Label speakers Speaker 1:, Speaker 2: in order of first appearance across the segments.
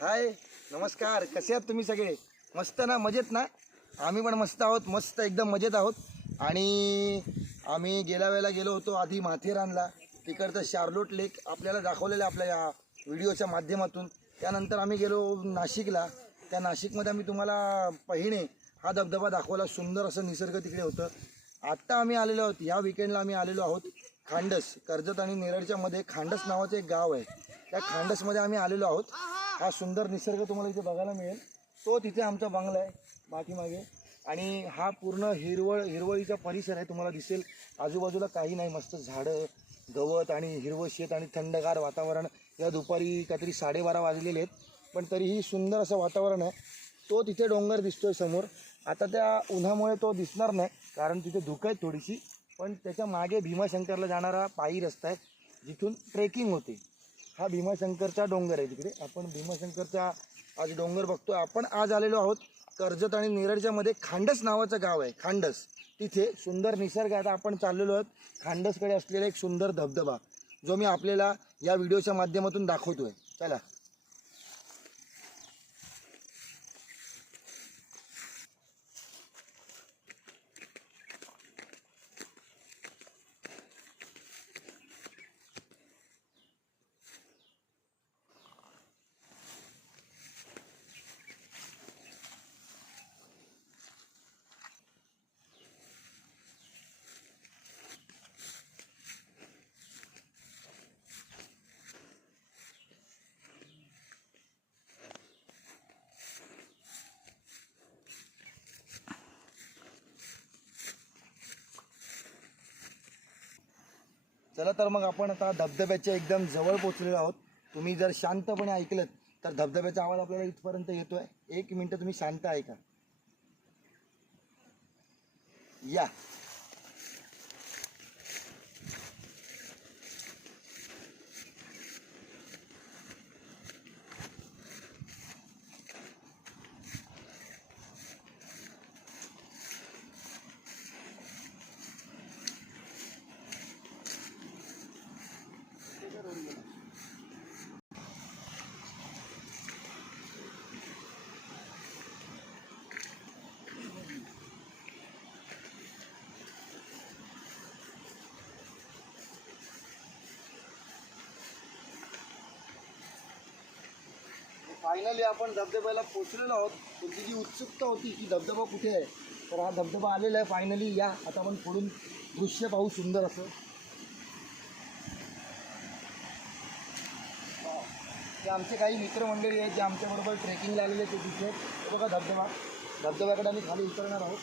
Speaker 1: हाय नमस्कार. कसे आहात तुम्ही सगळे? मस्त ना? मजेत ना? आम्ही पण मस्त आहोत. मस्त एकदम मजेत आहोत. आणि आम्ही गेल्या वेळेला गेलो होतो आधी माथेरानला. तिकडचं शार्लोट लेक आपल्याला दाखवलेलं आहे आपल्या या व्हिडिओच्या माध्यमातून. त्यानंतर आम्ही गेलो नाशिकला. त्या नाशिकमध्ये आम्ही तुम्हाला पहिणे हा धबधबा दाखवला. सुंदर असं निसर्ग तिकडे होतं. आत्ता आम्ही आलेलो आहोत. ह्या विकेंडला आम्ही आलेलो आहोत खांडस. कर्जत आणि नेरळच्या मध्ये खांडस नावाचं एक गाव आहे. त्या खांडसमध्ये आम्ही आलेलो आहोत. हा सुंदर निसर्ग तुम्हाला इथे बघायला मिळेल. तो तिथे आमचा बंगला आहे पाठीमागे. आणि हा पूर्ण हिरवळ हिरवळीचा परिसर आहे तुम्हाला दिसेल. आजूबाजूला काही नाही मस्त झाडं गवत आणि हिरवं शेत आणि थंडगार वातावरण. या दुपारी काहीतरी साडेबारा वाजलेले आहेत पण तरीही सुंदर असं वातावरण आहे. तो तिथे डोंगर दिसतोय समोर. आता त्या उन्हामुळे तो दिसणार नाही कारण तिथे धुकं आहे थोडीशी. पण त्याच्यामागे भीमाशंकरला जाणारा पायी रस्ता आहे जिथून ट्रेकिंग होते. हा भीमाशंकरचा डोंगर आहे तिकडे. आपण भीमाशंकरचा आज डोंगर बघतो आपण आज आलेलो आहोत कर्जत आणि नेरळच्या मध्ये खांडस नावाचं गाव आहे. खांडस. तिथे सुंदर निसर्ग आता आपण चाललेलो आहोत. खांडसकडे असलेला एक सुंदर धबधबा जो मी आपल्याला या व्हिडिओच्या माध्यमातून दाखवतोय. चला. चला तर मग आपण आता धबधब्याच्या एकदम जवळ पोचलेलो आहोत. तुम्ही जर शांतपणे ऐकलं तर धबधब्याचा आवाज आपल्याला इथपर्यंत येतोय. एक मिनिट तुम्ही शांत ऐका. या. फायनली आपण धबधब्याला पोचलेलो आहोत. तुमची जी उत्सुकता होती की धबधबा कुठे आहे तर हा धबधबा आलेला आहे. फायनली या. आता आपण पुढून दृश्य पाहू. सुंदर असं. ते आमचे काही मित्रमंडळी आहेत जे आमच्याबरोबर ट्रेकिंगला आलेले आहेत. ते तिथे हे बघा धबधबा. धबधब्याकडे आम्ही खाली उतरणार आहोत.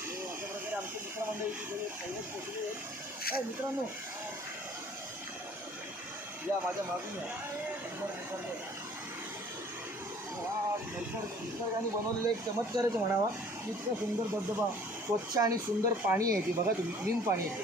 Speaker 1: हो, अशा प्रकारे आमचे मित्रमंडळी तिथे पहिलेच आहेत. काय मित्रांनो या माझ्या मागून या. हा निसर्ग निसर्गाने बनवलेला एक चमत्कारच म्हणावा. इतका सुंदर धबधबा स्वच्छ आणि सुंदर पाणी आहे ते बघा तुम्ही क्लीन पाणी आहे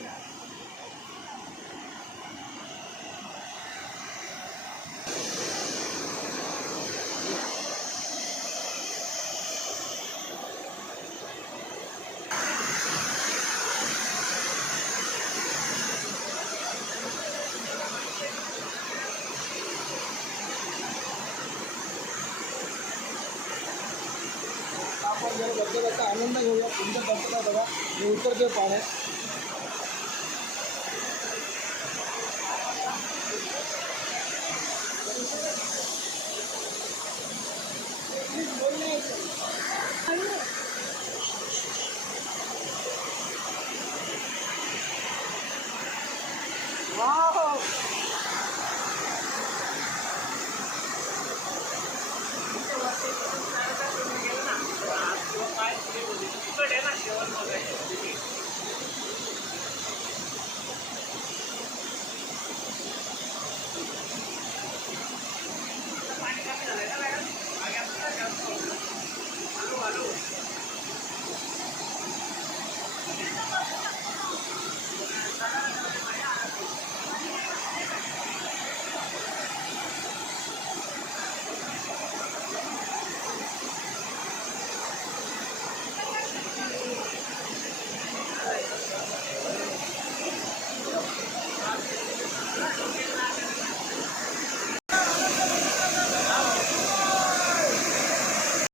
Speaker 1: आपण जरा धबधब्याचा आनंद घेऊया तुमच्या धबधबा बघा मी उतरतोय पाण्यात Thank you.